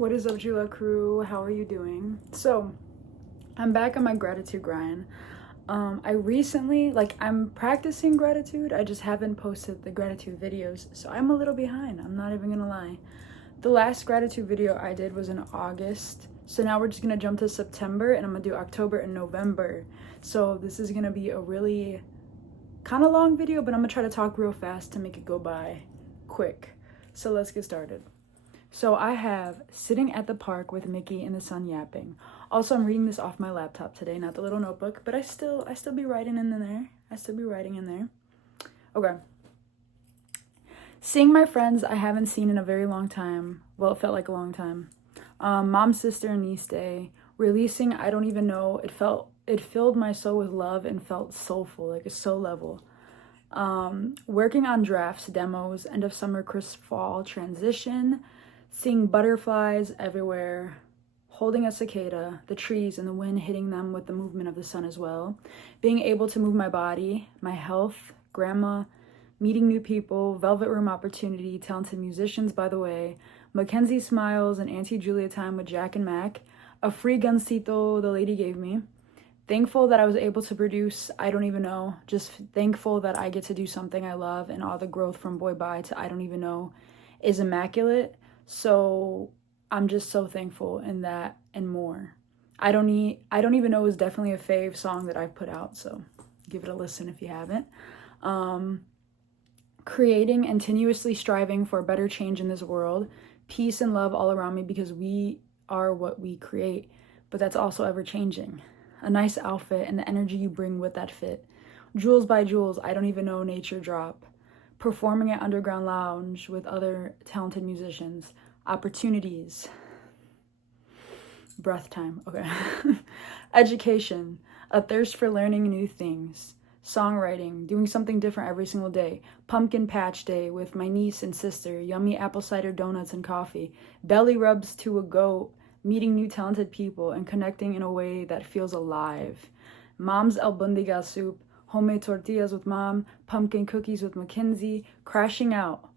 What is up, Jula crew? How are you doing? So, I'm back on my gratitude grind. I recently, I'm practicing gratitude. I just haven't posted the gratitude videos, so I'm a little behind. I'm not even gonna lie. The last gratitude video I did was in August, so now we're just gonna jump to September, and I'm gonna do October and November. So this is gonna be a really kind of long video, but I'm gonna try to talk real fast to make it go by quick. So let's get started. So I have sitting at the park with Mickey in the sun yapping. Also, I'm reading this off my laptop today, not the little notebook, but I still be writing in there. Okay. Seeing my friends I haven't seen in a very long time. Well, it felt like a long time. Mom, sister, and niece day. Releasing I don't even know. It filled my soul with love and felt soulful, like a soul level. Working on drafts, demos, end of summer, crisp fall, transition. Seeing butterflies everywhere, holding a cicada, the trees and the wind hitting them with the movement of the sun as well. Being able to move my body, my health, grandma, meeting new people, velvet room opportunity, talented musicians by the way, Mackenzie smiles and Auntie Julia time with Jack and Mac, a free gansito the lady gave me. Thankful that I was able to produce, I don't even know, just thankful that I get to do something I love, and all the growth from Boy Bye to I don't even know is immaculate. So I'm just so thankful in that and more. I don't even know is definitely a fave song that I've put out, so give it a listen if you haven't. Creating, continuously striving for a better change in this world, peace and love all around me because we are what we create, but that's also ever changing. A nice outfit and the energy you bring with that fit. Jewels by Jules, I don't even know nature drop. Performing at Underground Lounge with other talented musicians. Opportunities. Breath time, okay. Education. A thirst for learning new things. Songwriting. Doing something different every single day. Pumpkin patch day with my niece and sister. Yummy apple cider donuts and coffee. Belly rubs to a goat. Meeting new talented people and connecting in a way that feels alive. Mom's albundiga soup. Homemade tortillas with mom, pumpkin cookies with Mackenzie, crashing out.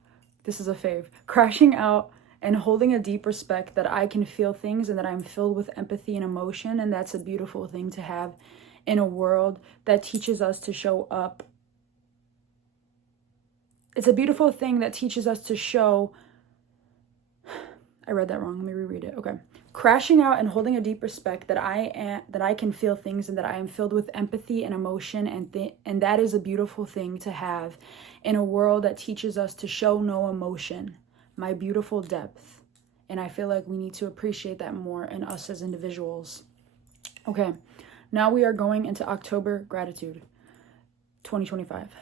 This is a fave. Crashing out and holding a deep respect that I can feel things and that I'm filled with empathy and emotion, and that's a beautiful thing to have in a world that teaches us to show up. It's a beautiful thing that teaches us to show. I read that wrong. Let me reread it. Okay. Crashing out and holding a deep respect that I can feel things and that I am filled with empathy and emotion, and that is a beautiful thing to have in a world that teaches us to show no emotion. My beautiful depth. And I feel like we need to appreciate that more in us as individuals. Okay. Now we are going into October gratitude 2025.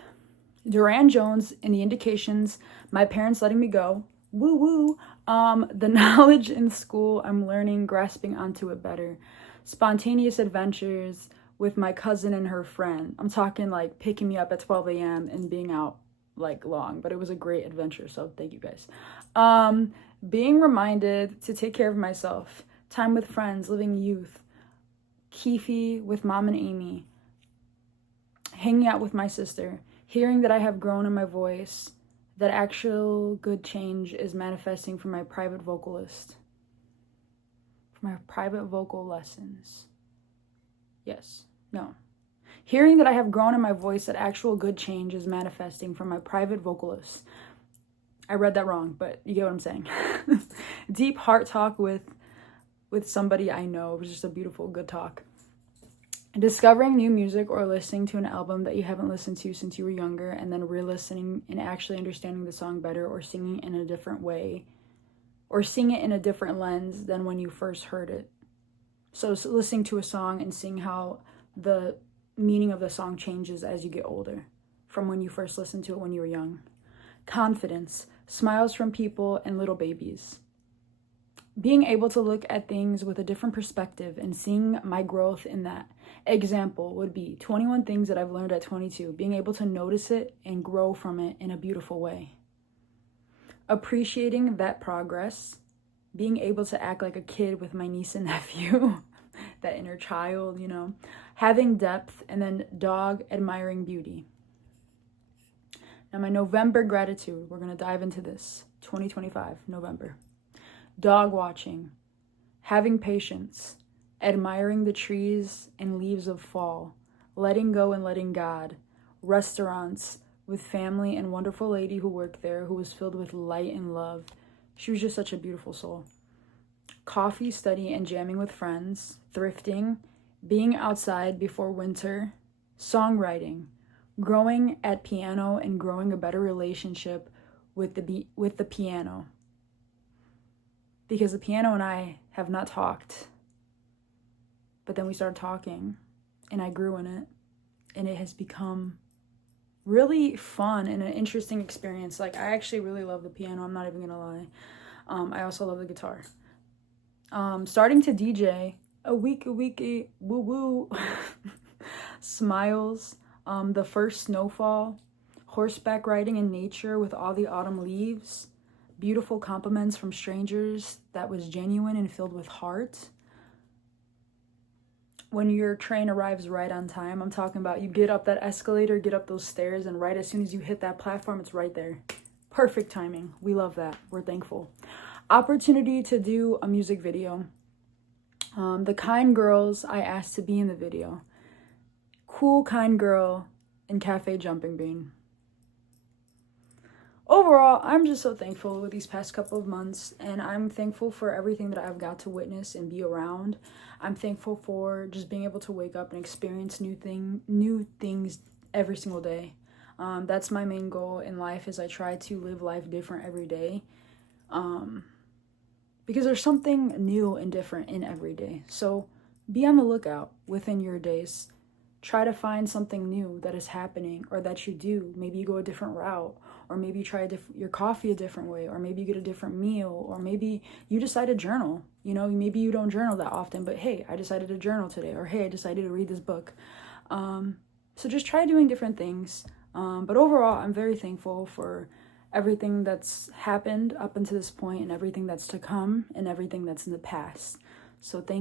Duran Jones in the indications, my parents letting me go. Woo woo. The knowledge in school I'm learning, grasping onto it better. Spontaneous adventures with my cousin and her friend. I'm talking like picking me up at 12 a.m. and being out like long, but it was a great adventure, so thank you guys. Being reminded to take care of myself. Time with friends, living youth. Keefe with mom and Amy. Hanging out with my sister. Hearing that I have grown in my voice. That actual good change is manifesting from my private vocalist. From my private vocal lessons. Yes. No. Hearing that I have grown in my voice, that actual good change is manifesting from my private vocalist. I read that wrong, but you get what I'm saying. Deep heart talk with somebody I know. It was just a beautiful, good talk. Discovering new music or listening to an album that you haven't listened to since you were younger, and then re-listening and actually understanding the song better, or singing in a different way, or seeing it in a different lens than when you first heard it. So listening to a song and seeing how the meaning of the song changes as you get older from when you first listened to it when you were young. Confidence, smiles from people and little babies. Being able to look at things with a different perspective and seeing my growth in that. Example would be 21 things that I've learned at 22, being able to notice it and grow from it in a beautiful way. Appreciating that progress, being able to act like a kid with my niece and nephew, that inner child, you know, having depth, and then dog admiring beauty. Now my November gratitude, we're going to dive into this, 2025, November. dog watching, having patience, admiring the trees and leaves of fall, letting go and letting God, restaurants with family and wonderful lady who worked there who was filled with light and love. She was just such a beautiful soul. Coffee, study, and jamming with friends, thrifting, being outside before winter, songwriting, growing at piano and growing a better relationship with the piano. Because the piano and I have not talked. But then we started talking and I grew in it, and it has become really fun and an interesting experience. Like, I actually really love the piano, I'm not even gonna lie. I also love the guitar. Starting to DJ a week woo woo smiles, the first snowfall, horseback riding in nature with all the autumn leaves, beautiful compliments from strangers that was genuine and filled with heart. When your train arrives right on time, I'm talking about you get up that escalator, get up those stairs, and right as soon as you hit that platform, it's right there. Perfect timing. We love that. We're thankful. Opportunity to do a music video. The kind girls I asked to be in the video. Cool, kind girl in Cafe Jumping Bean. Overall, I'm just so thankful with these past couple of months, and I'm thankful for everything that I've got to witness and be around. I'm thankful for just being able to wake up and experience new things every single day. That's my main goal in life, is I try to live life different every day. Because there's something new and different in every day. So be on the lookout within your days. Try to find something new that is happening or that you do. Maybe you go a different route, or maybe you try your coffee a different way, or maybe you get a different meal, or maybe you decide to journal. You know, maybe you don't journal that often, but hey, I decided to journal today, or hey, I decided to read this book. So just try doing different things. But overall, I'm very thankful for everything that's happened up until this point, and everything that's to come, and everything that's in the past. So thank